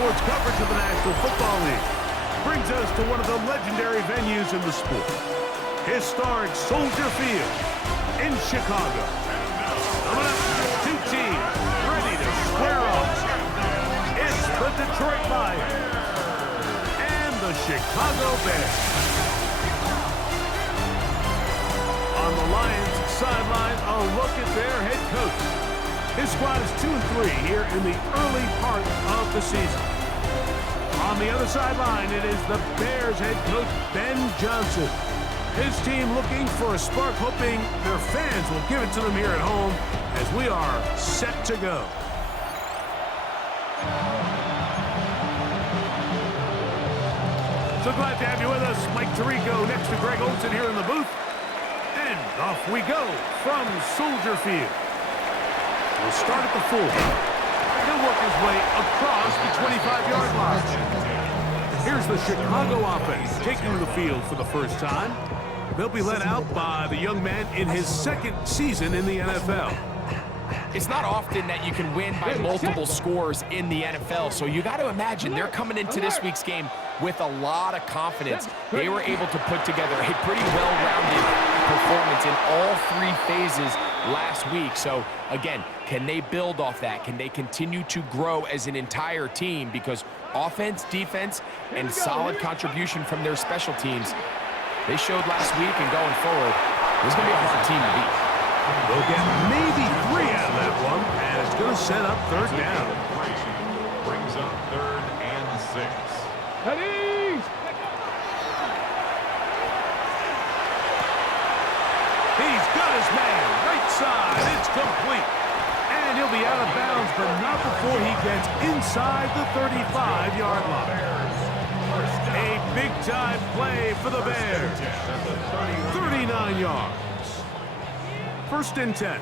sports coverage of the National Football League brings us to one of the legendary venues in the sport. Historic Soldier Field in Chicago. Coming up, two teams ready to square off. It's the Detroit Lions and the Chicago Bears. On the Lions sideline, a look at their head coach. His squad is 2-3 here in the early part of the season. On the other sideline, it is the Bears head coach, Ben Johnson. His team looking for a spark, hoping their fans will give it to them here at home as we are set to go. So glad to have you with us. Mike Tirico next to Greg Olsen here in the booth. And off we go from Soldier Field. We'll start at the 4. He'll work his way across the 25-yard line. Here's the Chicago offense taking the field for the first time. They'll be led out by the young man in his second season in the NFL. It's not often that you can win by multiple scores in the NFL, so you got to imagine they're coming into this week's game with a lot of confidence. They were able to put together a pretty well-rounded performance in all 3 phases last week. So, again, can they build off that? Can they continue to grow as an entire team? Because offense, defense, and solid contribution from their special teams, they showed last week, and going forward, this is going to be a hard team to beat. They'll get maybe 3 out of that one, and it's going to set up third down. Brings up 3rd and 6. Ready? He's got his man, right side, it's complete. And he'll be out of bounds, but not before he gets inside the 35-yard line. A big-time play for the Bears. 39 yards. 1st and 10.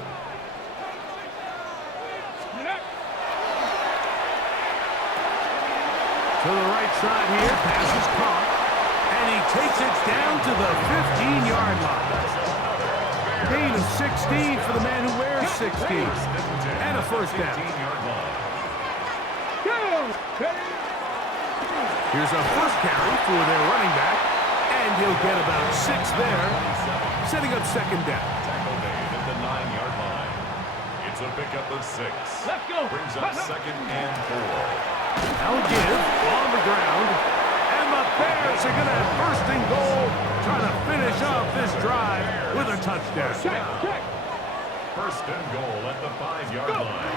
To the right side here, pass is caught, and he takes it down to the 15-yard line. Gain of 16 for the man who wears 16, and a first down. Here's a first carry for their running back, and he'll get about 6 there, setting up second down. At the 9-yard line. It's a pickup of 6. Let's go. Brings up 2nd and 4. Now give on the ground, and the Bears are going to have 1st and goal, trying to finish off this drive with a touchdown. Check. 1st and goal at the 5-yard line.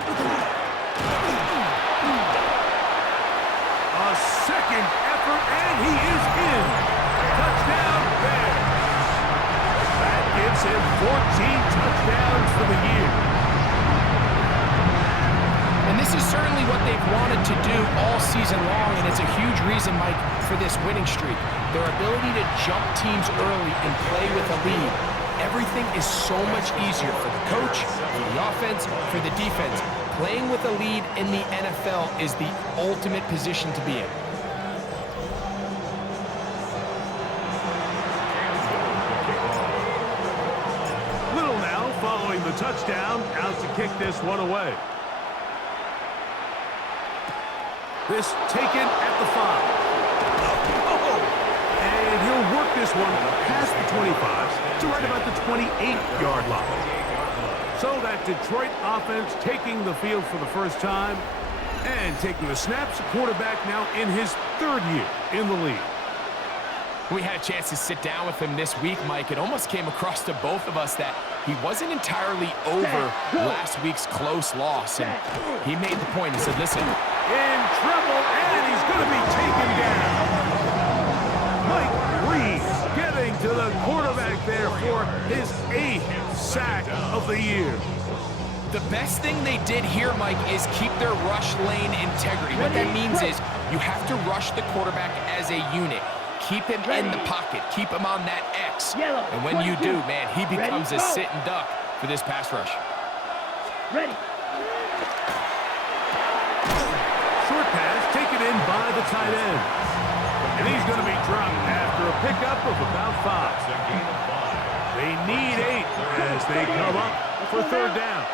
A second effort, and he is in. Touchdown, Bears. That gives him 14 touchdowns for the year. And this is certainly what they've wanted to do all season long, and it's a huge reason, Mike, for this winning streak. Their ability to jump teams early and play with a lead. Everything is so much easier for the coach, for the offense, for the defense. Playing with a lead in the NFL is the ultimate position to be in. Little now following the touchdown, out to kick this one away. This taken at the 5. And he'll work this one past the 25 to right about the 28-yard line. So that Detroit offense taking the field for the first time and taking the snaps. Quarterback now in his 3rd year in the league. We had a chance to sit down with him this week, Mike. It almost came across to both of us that he wasn't entirely over last week's close loss. And he made the point. He said, listen. In trouble, and he's going to be taken down. Mike Reeves getting to the quarterback there for his 8th sack of the year. The best thing they did here, Mike, is keep their rush lane integrity. What that means is you have to rush the quarterback as a unit. Keep him in the pocket. Keep him on that X. And when you do, man, he becomes a sit and duck for this pass rush. Ready. Short pass taken in by the tight end. And he's going to be dropped after a pickup of about 5. They need 8 as they come up for 3rd down.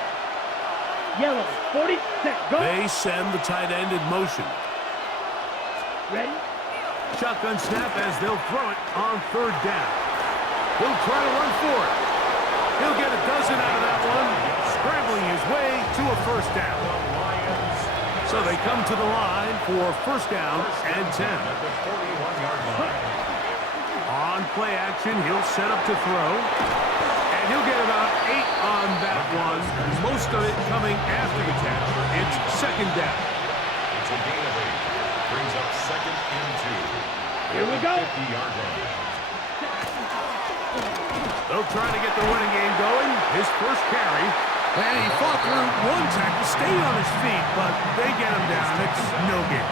Yellow, 40, set, go. They send the tight end in motion. Ready? Shotgun snap as they'll throw it on third down. He'll try to run for it. He'll get a dozen out of that one, scrambling his way to a first down. So they come to the line for first down and 10. On play action, he'll set up to throw. And he'll get about 8 on that one, most of it coming after the catch. It's second down. It's a gain of 8. Brings up second and 2. Here we go. 50-yard line. They'll try to get the running game going. His first carry. And he fought through one tackle, stayed on his feet, but they get him down. It's no gain.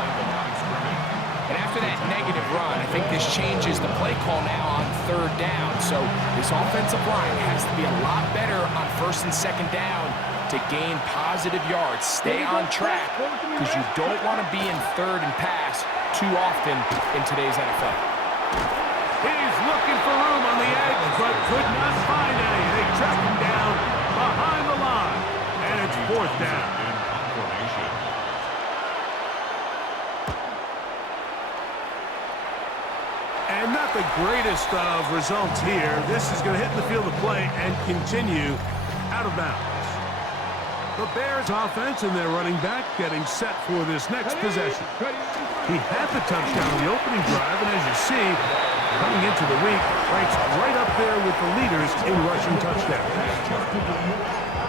And after that negative run, I think this changes the play call now on third down. So this offensive line has to be a lot better on first and second down to gain positive yards. Stay on track because you don't want to be in third and pass too often in today's NFL. He's looking for room on the edge, but could not find any. They track him down behind the line, and it's fourth down. And not the greatest of results here. This is going to hit the field of play and continue out of bounds. The Bears offense and their running back getting set for this next possession. He had the touchdown on the opening drive, and as you see, coming into the week, ranks right up there with the leaders in rushing touchdowns.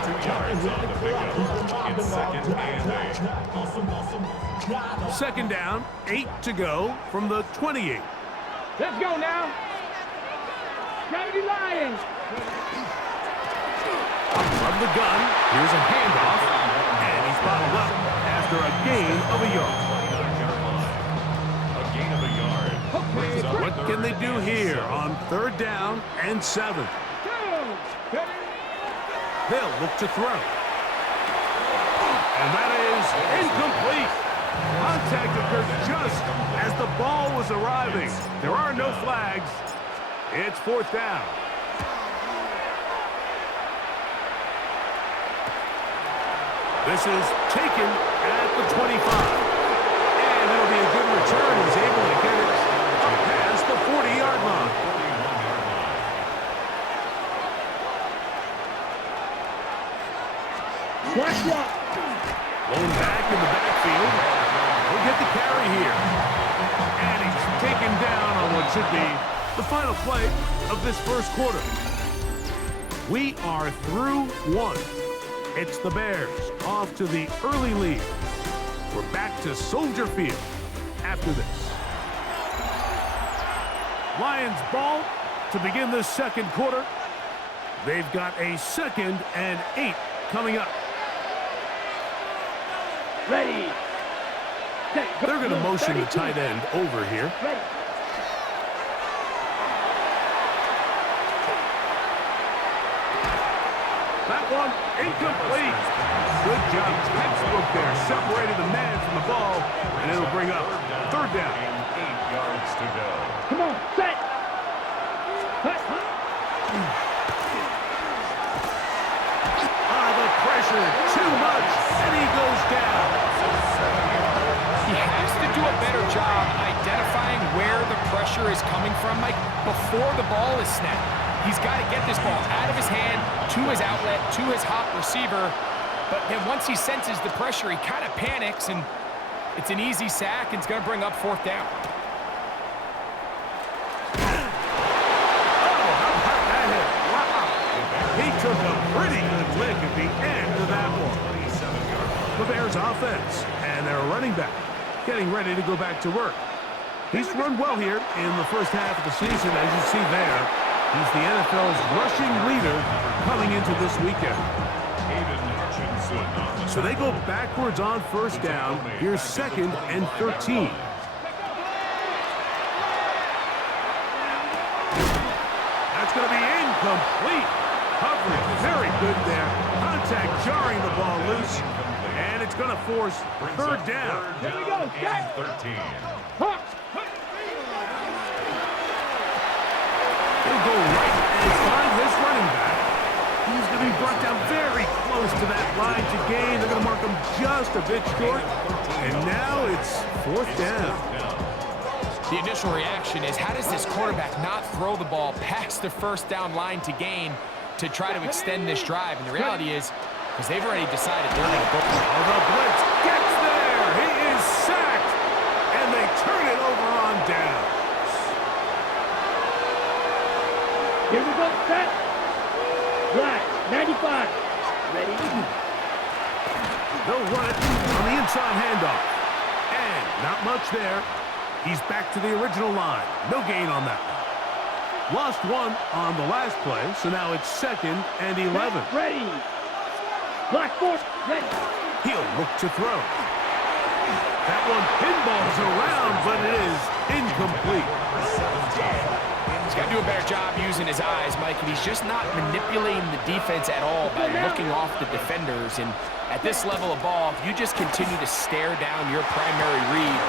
2 yards on the pickup. It's second and 8. Second down, 8 to go from the 28. Let's go now. Gravity Lions. From the gun, here's a handoff, and he's bottled up after a gain of a yard. A gain of a yard. Brings up What third can they do and here 7. on third down and 7? They'll look to throw. And that is incomplete. Contact occurred just as the ball was arriving. There are no flags. It's fourth down. This is taken at the 25. And it'll be a good return. He's able to get it up past the 40-yard line. Blown back in the backfield. He'll get the carry here. And he's taken down on what should be the final play of this first quarter. We are through one. It's the Bears off to the early lead. We're back to Soldier Field after this. Lions ball to begin this second quarter. They've got a second and 8 coming up. Ready. They're going to motion the tight end over here. Ready. That one incomplete. Good job, textbook there, separating the man from the ball, and it'll bring up third down. 8 yards to go. Come on, set. The pressure, too much, and he goes down. He has to do a better job identifying where the pressure is coming from, Mike, before the ball is snapped. He's got to get this ball out of his hand, to his outlet, to his hot receiver. But then once he senses the pressure, he kind of panics, and it's an easy sack, and it's going to bring up fourth down. He took a pretty good lick at the end of that one. The Bears offense and their running back getting ready to go back to work. He's run well here in the first half of the season, as you see there. He's the NFL's rushing leader coming into this weekend. So they go backwards on first down. Here's second and 13. That's going to be incomplete. Coverage very good there. Contact jarring the ball loose. And it's going to force third down. Here we go, set. 13. He'll go right and find his running back. He's going to be brought down very close to that line to gain. They're going to mark him just a bit short. And now it's fourth down. The initial reaction is, how does this quarterback not throw the ball past the first down line to gain to try to extend this drive? And the reality is, because they've already decided they're going to go. Oh, the blitz gets there. He is sacked. And they turn it over on down. Here we go, set. Black, 95. Ready? They'll run it on the inside handoff. And not much there. He's back to the original line. No gain on that one. Lost one on the last play, so now it's 2nd and 11. Ready. Black force, ready. He'll look to throw. That one pinballs around, but it is incomplete. He's got to do a better job using his eyes, Mike, and he's just not manipulating the defense at all by looking off the defenders. And at this level of ball, if you just continue to stare down your primary read,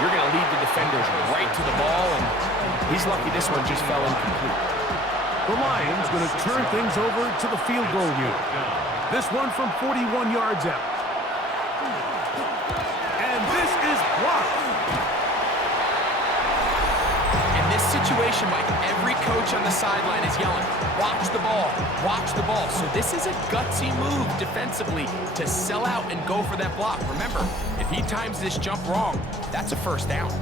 you're going to lead the defenders right to the ball, and he's lucky this one just fell incomplete. The Lions going to turn things over to the field goal unit. This one from 41 yards out. And this is blocked. In this situation, Mike, every coach on the sideline is yelling, watch the ball, watch the ball. So this is a gutsy move defensively to sell out and go for that block. Remember, if he times this jump wrong, that's a first down.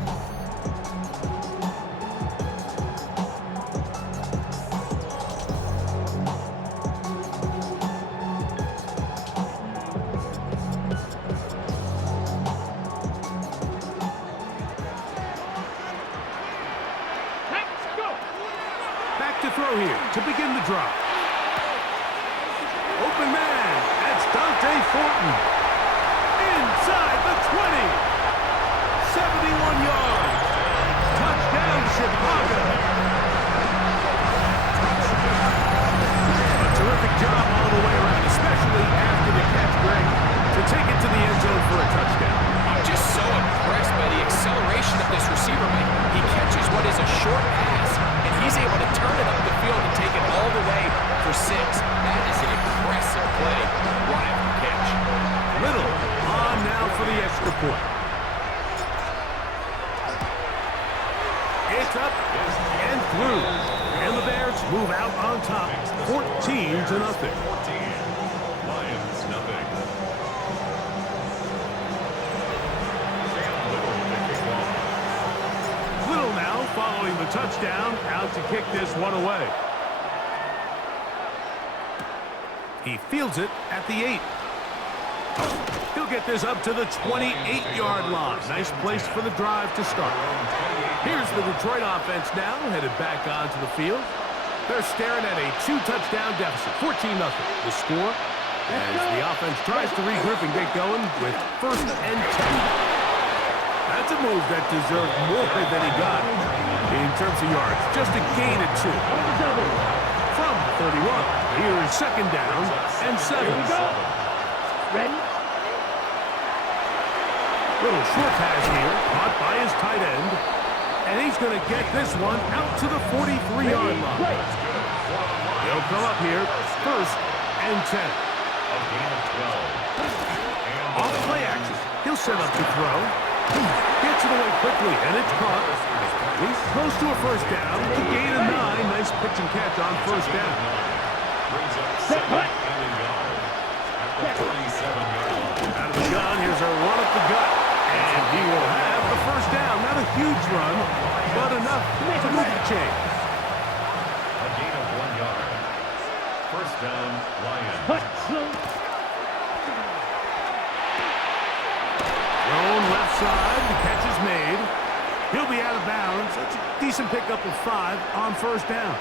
To throw here to begin the drive. Open man. That's Dante Fortin. Inside the 20. 71 yards. Touchdown, Chicago. A terrific job all the way around, especially after the catch, Greg, to take it to the end zone for a touchdown. I'm just so impressed by the acceleration of this receiver, Mike. He catches what is a short pass, and he's able to turn it up the field and take it all the way for 6. That is an impressive play, run after catch. Little on now for the extra point. It's up and through. And the Bears move out on top, 14-0. Lions, nothing. Little now following the touchdown, out to kick this one away. He fields it at the 8. He'll get this up to the 28-yard line. Nice place for the drive to start. Here's the Detroit offense now, headed back onto the field. They're staring at a 2-touchdown deficit, 14-0. The score as the offense tries to regroup and get going with 1st and 10. That's a move that deserved more than he got in terms of yards. Just a gain of 2. From 31, here's 2nd down and 7. Here we go. Ready? Little short pass here, caught by his tight end. And he's going to get this one out to the 43-yard line. He'll come up here, 1st and 10. Off play action. He'll set up to throw. Gets it away quickly, and it's caught. He's close to a 1st down. A gain of 9. Nice pitch and catch on 1st down. Set, what? Out of the gun, here's a run up the gut. And he will have the 1st down. Not a huge run, but enough to move the chain. A gain of 1 yard. 1st down, Lions. Thrown left side, the catch is made. He'll be out of bounds. That's a decent pickup of 5 on 1st down.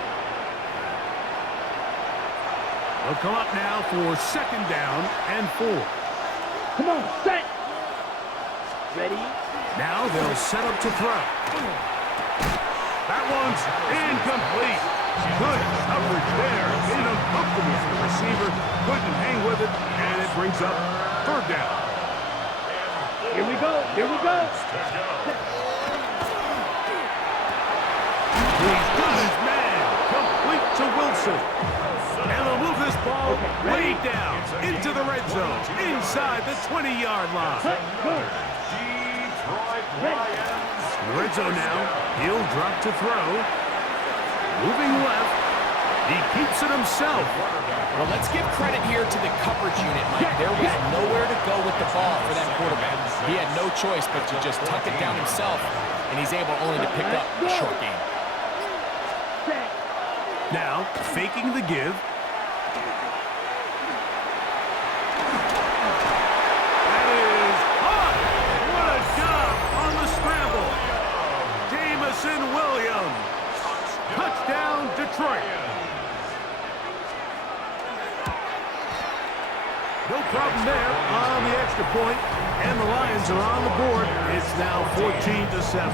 They'll come up now for 2nd down and 4. Come on, set. Ready? Now they'll set up to throw. That one's incomplete. Good coverage there. Made it uncomfortable for the receiver. Couldn't hang with it, and it brings up 3rd down. Here we go. Here we go. He's got his man. Complete to Wilson. And they'll move this ball way down into the red zone, inside the 20-yard line. Detroit Lions the red zone now. He'll drop to throw. Moving left. He keeps it himself. Well, let's give credit here to the coverage unit, Mike. There was nowhere to go with the ball for that quarterback. He had no choice but to just tuck it down himself, and he's able only to pick up a short gain. Now, faking the give. That is hot! What a job on the scramble! Jamison Williams. Touchdown, Detroit. No problem there on the extra point, and the Lions are on the board. It's now 14-7.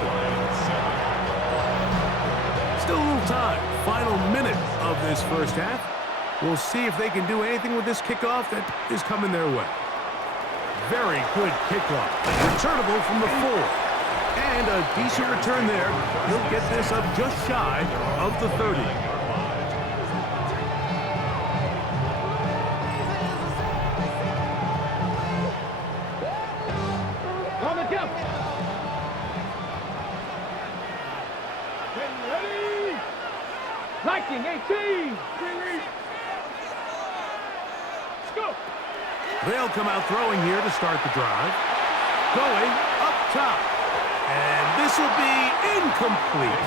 Still a little time. Final minute of this first half. We'll see if they can do anything with this kickoff that is coming their way. Very good kickoff. Returnable from the 4. And a decent return there. He'll get this up just shy of the 30. On the jump. Ready. Liking 18. Let's go. They'll come out throwing here to start the drive. Going up top. And this will be incomplete.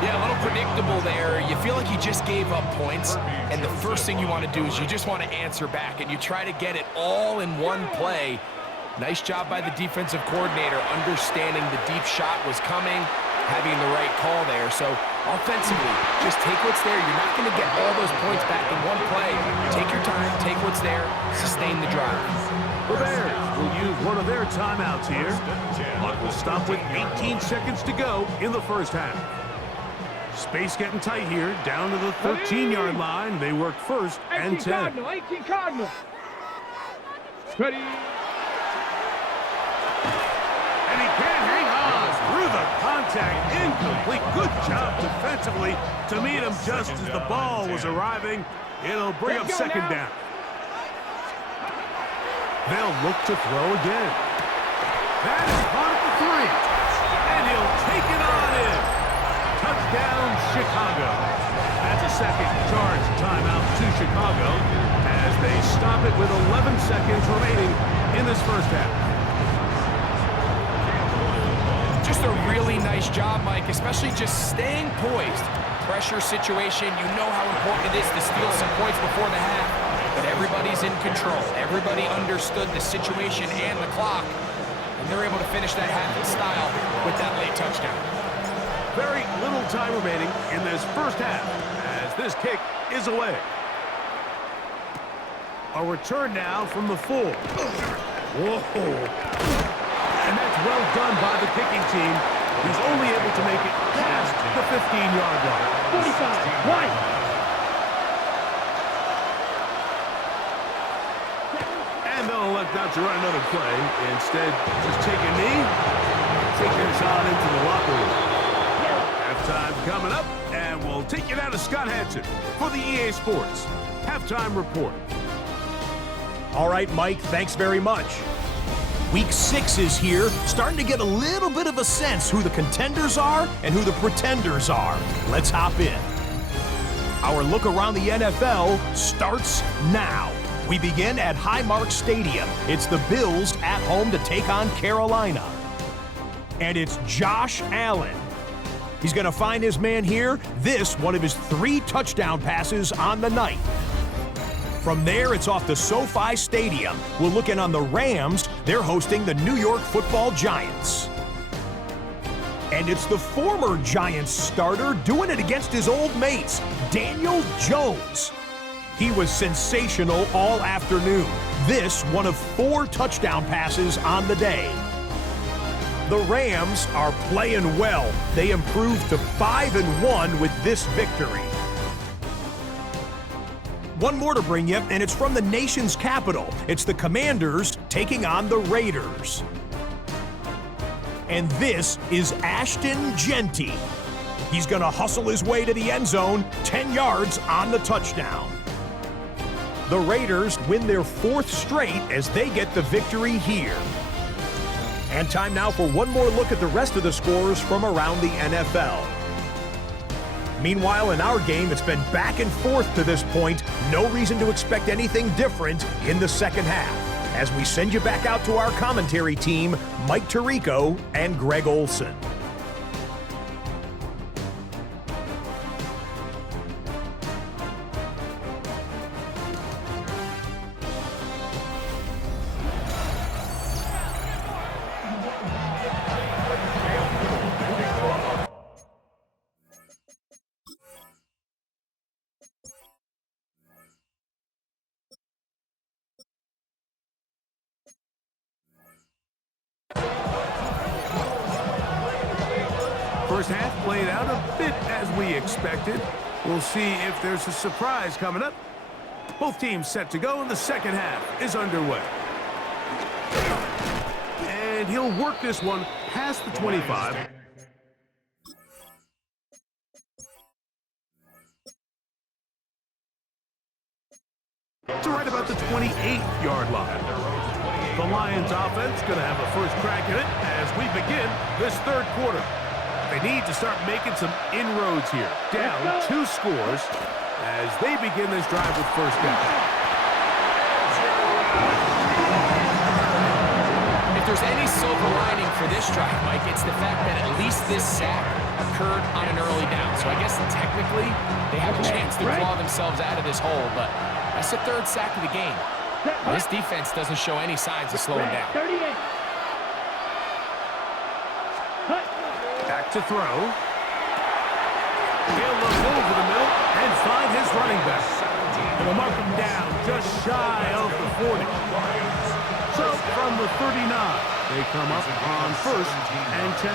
Yeah, a little predictable there. You feel like you just gave up points, and the first thing you want to do is you just want to answer back, and you try to get it all in one play. Nice job by the defensive coordinator, understanding the deep shot was coming, having the right call there. So offensively, just take what's there. You're not going to get all those points back in one play. Take your time, take what's there, sustain the drive. The Bears will use one of their timeouts here. Clock will stop with 18 seconds to go in the first half. Space getting tight here, down to the 13-yard line. They work first and 10. Cardinal, 18 Cardinal. Ready. And he can't hang on through the contact. Incomplete. Good job defensively to meet him just as the ball was arriving. It'll bring up second down. They'll look to throw again. That is caught at the 3. And he'll take it on in. Touchdown, Chicago. That's a second charge timeout to Chicago as they stop it with 11 seconds remaining in this first half. Just a really nice job, Mike, especially just staying poised. Pressure situation, you know how important it is to steal some points before the half, but everybody's in control. Everybody understood the situation and the clock, and they're able to finish that half in style with that late touchdown. Very little time remaining in this first half as this kick is away. A return now from the 4. Whoa. And that's well done by the kicking team. He's only able to make it past the 15-yard line. 45, right. And they'll elect not to run another play. Instead, just take a knee, take your shot into the locker room. Halftime coming up, and we'll take you now to Scott Hansen for the EA Sports Halftime Report. All right, Mike, thanks very much. Week 6 is here, starting to get a little bit of a sense who the contenders are and who the pretenders are. Let's hop in. Our look around the NFL starts now. We begin at Highmark Stadium. It's the Bills at home to take on Carolina. And it's Josh Allen. He's going to find his man here. This, one of his 3 touchdown passes on the night. From there, it's off to SoFi Stadium. We're looking on the Rams. They're hosting the New York Football Giants. And it's the former Giants starter doing it against his old mates, Daniel Jones. He was sensational all afternoon. This, one of 4 touchdown passes on the day. The Rams are playing well. They improved to 5-1 with this victory. One more to bring you, and it's from the nation's capital. It's the Commanders taking on the Raiders. And this is Ashton Genty. He's going to hustle his way to the end zone, 10 yards on the touchdown. The Raiders win their 4th straight as they get the victory here. And time now for one more look at the rest of the scores from around the NFL. Meanwhile, in our game, it's been back and forth to this point. No reason to expect anything different in the second half. As we send you back out to our commentary team, Mike Tirico and Greg Olson. First half played out a bit as we expected. We'll see if there's a surprise coming up. Both teams set to go, and the second half is underway. And he'll work this one past the 25. To right about the 28-yard line. The Lions offense going to have a first crack at it as we begin this third quarter. They need to start making some inroads here. Down 2 scores as they begin this drive with first down. If there's any silver lining for this drive, Mike, it's the fact that at least this sack occurred on an early down. So I guess technically they have a chance to claw themselves out of this hole, but that's the 3rd sack of the game. This defense doesn't show any signs of slowing down. 38. Back to throw. He'll look over the middle and find his running back. And they'll mark him down just shy of the 40. So from the 39, they come up on 1st and 10.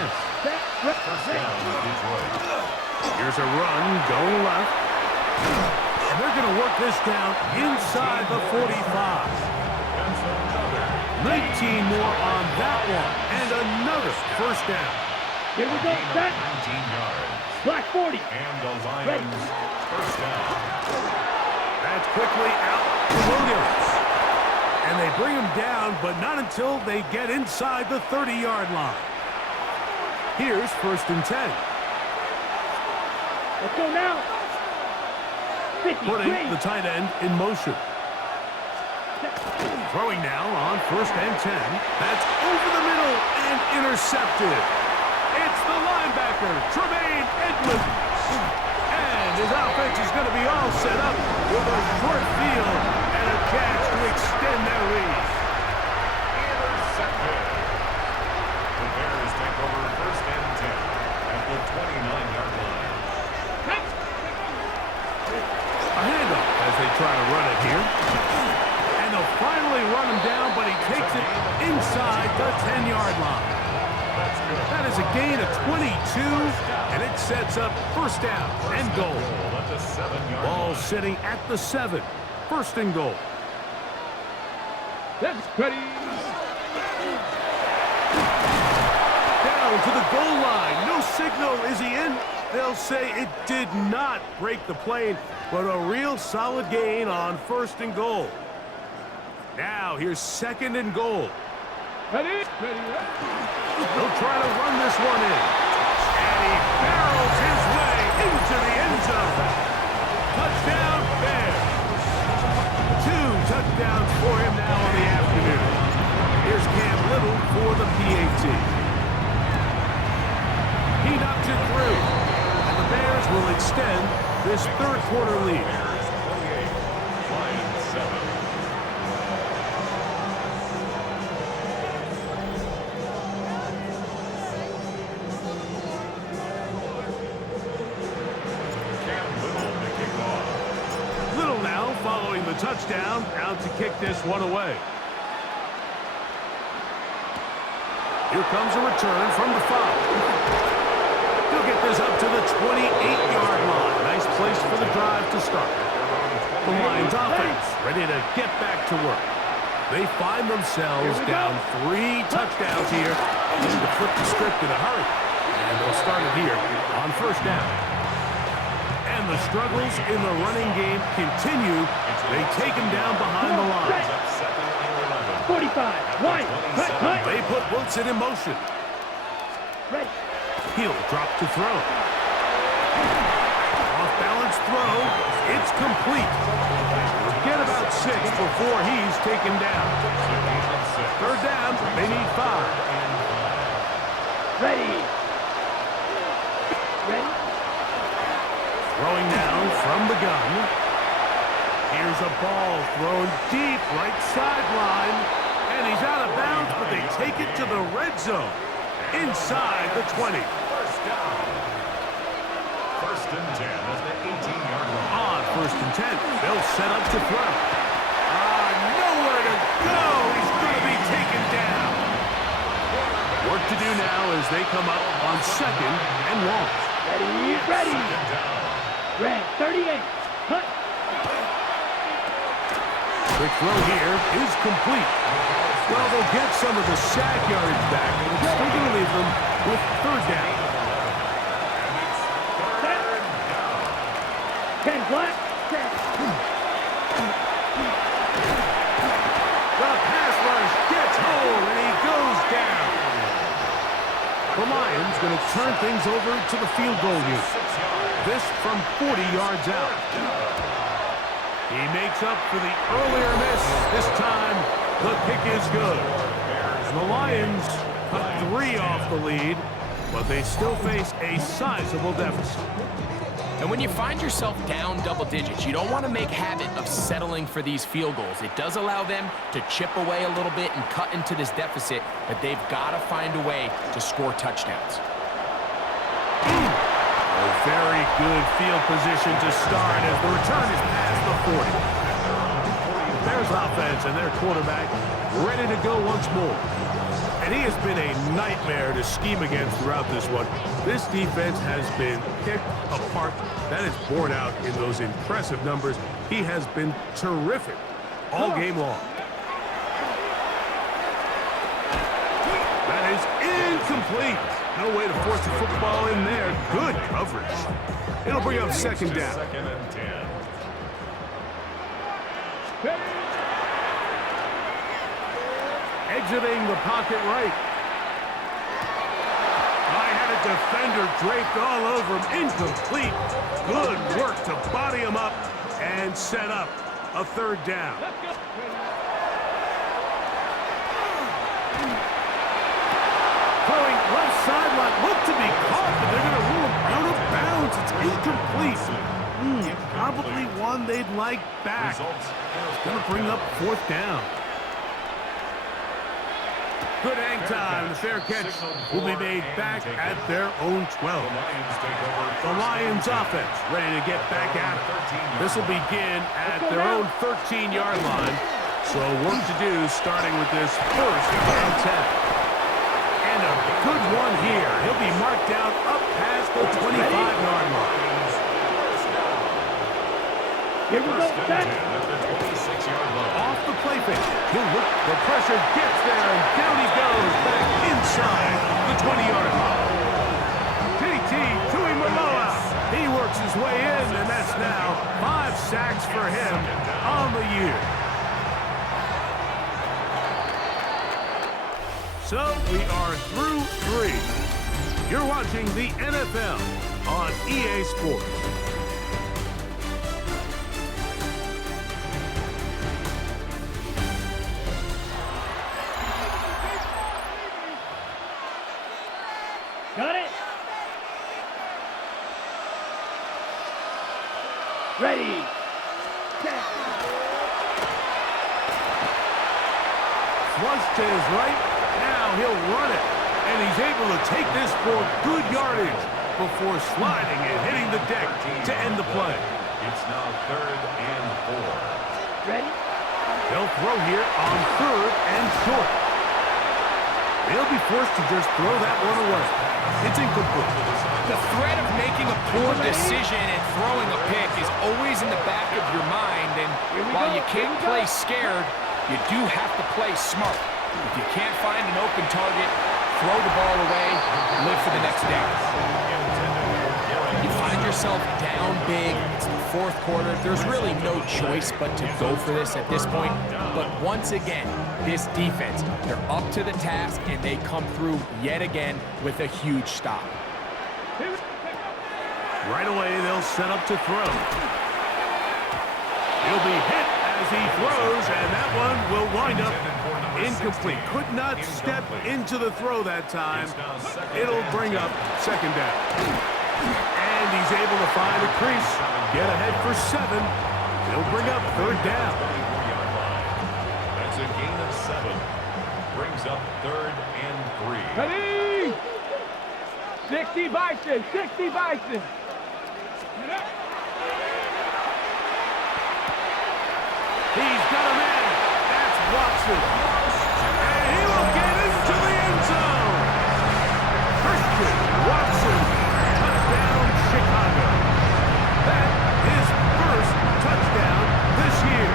Here's a run going left. And they're going to work this down inside the 45. 19 more on that one. And another first down. Here we go. Set. 19 yards. Black 40. And the Lions first down. That's quickly out to Williams. And they bring him down, but not until they get inside the 30-yard line. Here's 1st and 10. Let's go now. 50. Putting Green. the tight end in motion. Throwing now on 1st and 10. That's over the middle and intercepted. It's the linebacker, Tremaine Edmonds. And his offense is going to be all set up with a short field and a catch to extend their lead. Intercepted. The Bears take over 1st and 10 at the 29-yard line. A handoff as they try to run it here. And they'll finally run him down, but he takes it inside the 10-yard line. That is a gain of 22, and it sets up 1st down and goal. At the 7-yard Ball line. sitting at the 7. 1st and goal. That's ready. Down to the goal line. No signal. Is he in? They'll say it did not break the plane, but a real solid gain on 1st and goal. Now here's 2nd and goal. Ready. Ready. They'll try to run this one in. And he barrels his way into the end zone. Touchdown, Bears. 2 touchdowns for him now on the afternoon. Here's Cam Little for the PAT. He knocks it through. And the Bears will extend this 3rd quarter lead. Bears 28, Lions 7. Little now following the touchdown, out to kick this one away. Here comes a return from the 5. He'll get this up to the 28-yard line. Nice place for the drive to start. The Lions offense ready to get back to work. They find themselves down 3 touchdowns here. Need to flip the script in a hurry. And they'll start it here on 1st down. And the struggles in the running game continue. They take him down behind the line. Up 2nd and 11. 45. Wide. Cut, cut. They put Wilson in motion. Ready. He'll drop to throw. Off-balance throw. It's complete. Get about 6 before he's taken down. Third down. They need 5. Ready. Ready. Throwing now from the gun. Here's a ball thrown deep right sideline. And he's out of bounds, but they take it to the red zone. Inside the 20. First down. First and 10 at the 18-yard line. On first and 10, they'll set up to throw. Nowhere to go. He's going to be taken down. Work to do now as they come up on 2nd and 1. Ready. Ready. Red. 38. Cut. Quick throw here is complete. Well, they'll get some of the sack yards back, but it's still going to leave them with 3rd down. 10 black. 10. The pass rush gets home, and he goes down. The Lions going to turn things over to the field goal unit. This from 40 yards out. He makes up for the earlier miss. This time, the kick is good. And the Lions cut 3 off the lead, but they still face a sizable deficit. And when you find yourself down double digits, you don't want to make habit of settling for these field goals. It does allow them to chip away a little bit and cut into this deficit, but they've got to find a way to score touchdowns. A very good field position to start as the return is past the 40. There's offense and their quarterback ready to go once more. And he has been a nightmare to scheme against throughout this one. This defense has been picked apart. That is borne out in those impressive numbers. He has been terrific all game long. That is incomplete. No way to force the football in there. Good coverage. It'll bring up 2nd down. 2nd and 10. Exiting the pocket right. I had a defender draped all over him. Incomplete. Good work to body him up and set up a 3rd down. Throwing left sideline. Look to be caught, but they're going to rule him out of bounds. It's incomplete. Probably one they'd like back. It's going to bring up 4th down. Good hang time. The fair catch will be made back at their own 12. The Lions offense ready to get back at it. This will begin at their own 13-yard line. So work to do starting with this 1st and 10. And a good one here. He'll be marked down up past the 25-yard line. Here we go. Set. Off the play fake. He'll look. The pressure gets there, and down he goes back inside the 20-yard line. JT Tuimoloau. He works his way in, and that's now 5 sacks for him on the year. So we are through 3. You're watching the NFL on EA Sports. Got it. Ready. Set. Flush to his right. Now he'll run it. And he's able to take this for good yardage before sliding and hitting the deck to end the play. It's now 3rd and 4. Ready. They'll throw here on 3rd and short. They'll be forced to just throw that one away. It's incomplete. The threat of making a poor decision and throwing a pick is always in the back of your mind, and while you can't play scared, you do have to play smart. If you can't find an open target, throw the ball away, live for the next down. You find yourself down big, it's the fourth quarter, there's really no choice but to go for this at this point. But once again, this defense, they're up to the task, and they come through yet again with a huge stop. Right away, they'll set up to throw. He'll be hit as he throws, and that one will wind up incomplete. Could not step into the throw that time. It'll bring up second down. And he's able to find a crease. Get ahead for 7. He'll bring up third down. That's a gain of 7. Brings up 3rd and 3. Ready? 60 Bison, 60 Bison. He's got a man. That's Watson. And he will get into the end zone. Christian Watson. Touchdown, Chicago. That is first touchdown this year.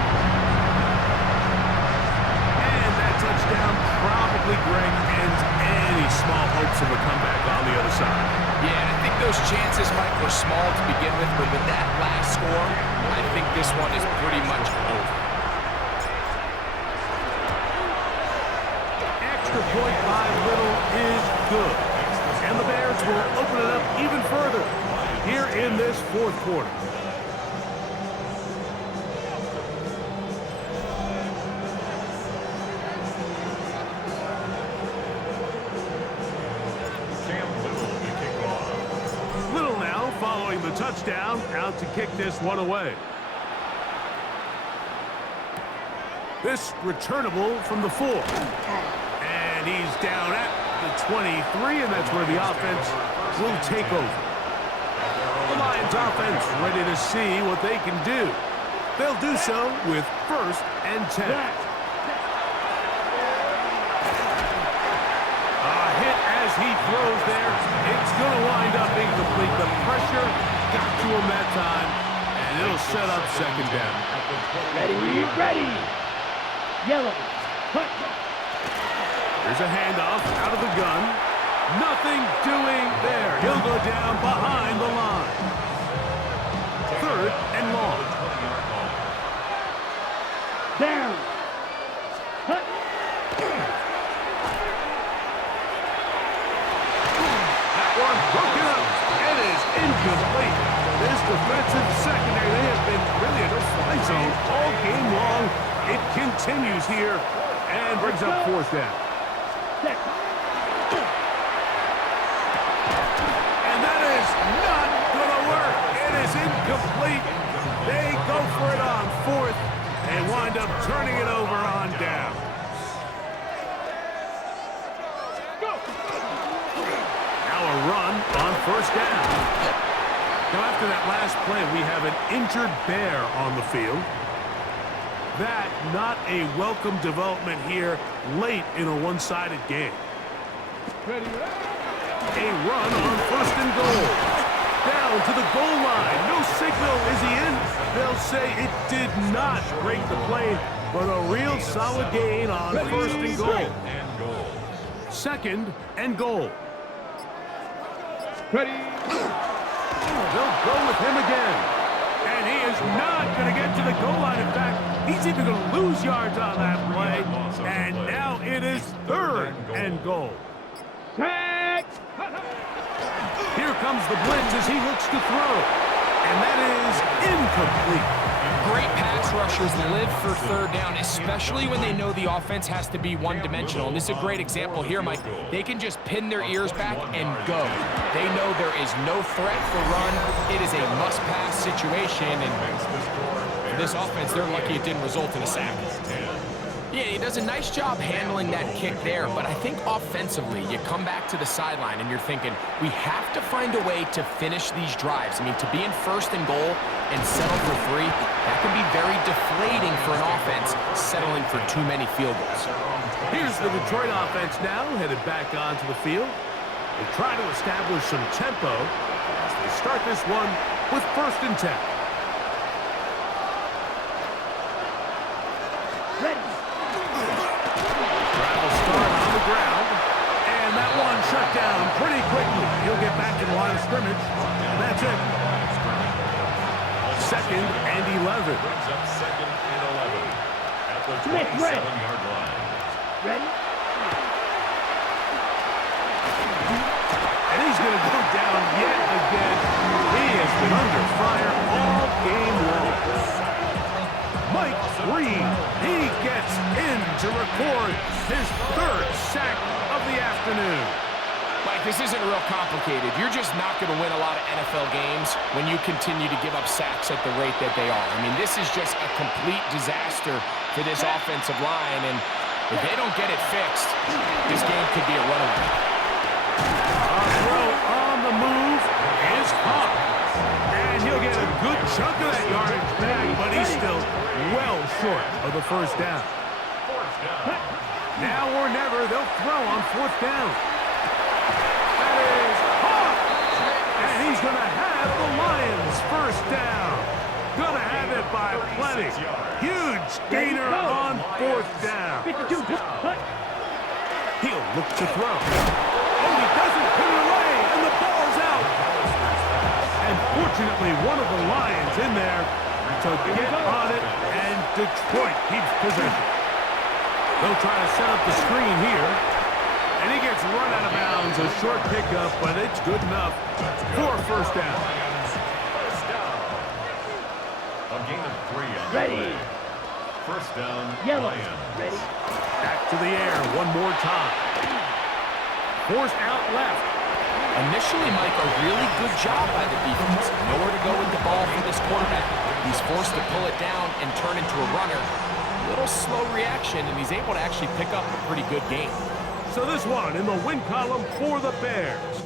And that touchdown probably, Greg, ends any small hopes of a comeback on the other side. Yeah, and I think those chances, Mike, were small to begin with, but with that last score, I think this one is pretty much over. Extra point by Little is good. And the Bears will open it up even further here in this fourth quarter. Little now following the touchdown, out to kick this one away. This returnable from the 4. And he's down at the 23, and that's where the offense will take over. The Lions offense ready to see what they can do. They'll do so with 1st and 10. A hit as he throws there. It's going to wind up incomplete. The pressure got to him that time, and it'll set up second down. Ready, ready. Yellow. Cut. Here's a handoff out of the gun. Nothing doing there. He'll go down behind the line. 3rd and long. Down. Cut. That one broken up. It is incomplete. This defensive secondary, they have been really in a fly zone all game long. It continues here and brings up 4th down. And that is not going to work. It is incomplete. They go for it on 4th and wind up turning it over on down. Now a run on 1st down. Now after that last play, we have an injured Bear on the field. That not a welcome development here late in a one-sided game. A run on 1st and goal. Down to the goal line. No signal. Is he in? They'll say it did not break the plane, but a real solid gain on 1st and goal. 2nd and goal. Ready. They'll go with him again. And he is not going to get to the goal line. In fact, he's even going to lose yards on that play. And now it is 3rd and goal. Tag. Here comes the blitz as he looks to throw. And that is incomplete. Great pass rushers live for 3rd down, especially when they know the offense has to be one-dimensional. And this is a great example here, Mike. They can just pin their ears back and go. They know there is no threat for run. It is a must-pass situation, and for this offense, they're lucky it didn't result in a sack. Yeah, he does a nice job handling that kick there, but I think offensively, you come back to the sideline and you're thinking, we have to find a way to finish these drives. I mean, to be in 1st and goal and settle for 3, that can be very deflating for an offense settling for too many field goals. Here's the Detroit offense now, headed back onto the field. They try to establish some tempo as they start this one with 1st and 10. Ready. Shut down pretty quickly. He'll get back to the line of scrimmage, and that's it. second and 11. Brings up second and 11 at the Smith, ready. 27-yard line. Ready? And he's going to go down yet again. He has been under fire all game long. Mike Reed, he gets in to record his third sack of the afternoon. Mike, this isn't real complicated. You're just not going to win a lot of NFL games when you continue to give up sacks at the rate that they are. I mean, this is just a complete disaster for this offensive line, and if they don't get it fixed, this game could be a runaway. A throw on the move is caught. And he'll get a good chunk of that yardage back, but he's still well short of the first down. Now or never, they'll throw on fourth down. That is caught. And he's going to have the Lions first down. Going to have it by plenty. Huge gainer on fourth down. 52, hut. He'll look to throw. Oh, he doesn't put it away, and the ball's out. And fortunately, one of the Lions in there to get on it, and Detroit keeps possession. They'll try to set up the screen here, and he gets run out of bounds. A short pickup, but it's good enough for a first down. A gain of 3 on the Ready. play. First down, Yellow. Lions. Ready? Back to the air one more time. Forced out left. Initially, Mike, a really good job by the defense. Nowhere to go with the ball for this quarterback. He's forced to pull it down and turn into a runner. A little slow reaction, and he's able to actually pick up a pretty good game. So this one in the win column for the Bears.